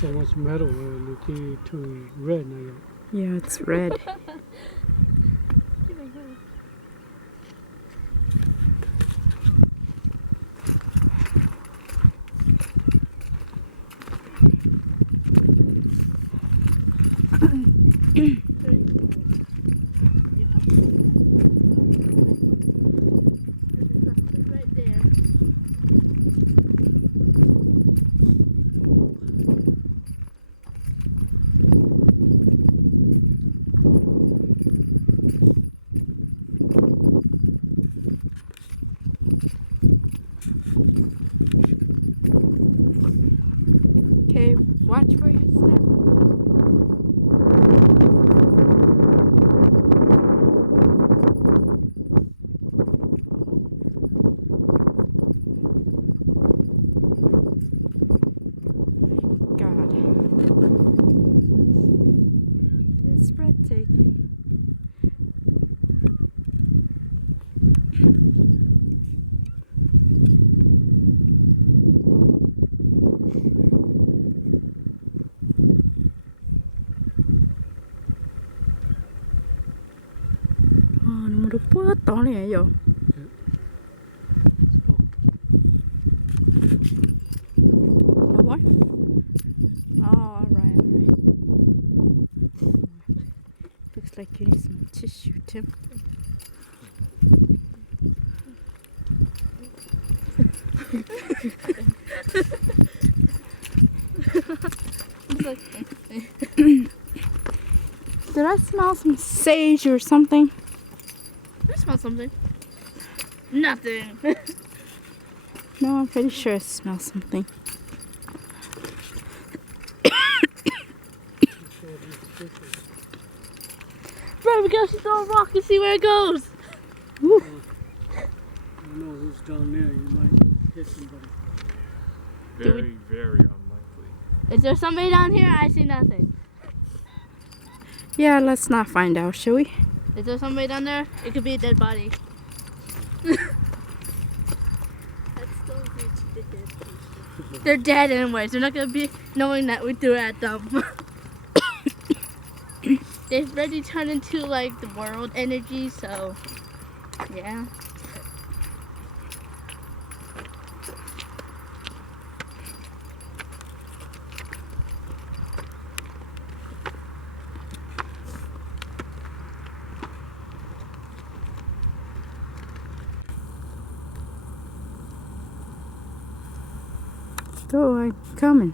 so much metal looking to red. Yeah, it's red. Okay, watch where you step. God. It's breathtaking. Número puedo này rồi. What? Oh, alright. Looks like you need some tissue, Tim. Did I smell some sage or something? I smell something. Nothing. No, I'm pretty sure I smell something. Bro, we gotta throw a rock and see where it goes. Woo. You know who's down there, you might hit somebody. Very, very unlikely. Is there somebody down here? I see nothing. Yeah, let's not find out, shall we? Is there somebody down there? It could be a dead body. They're dead anyways. They're not gonna be knowing that we threw it at them. They've already turned into like the world energy, so yeah. Oh, I'm coming.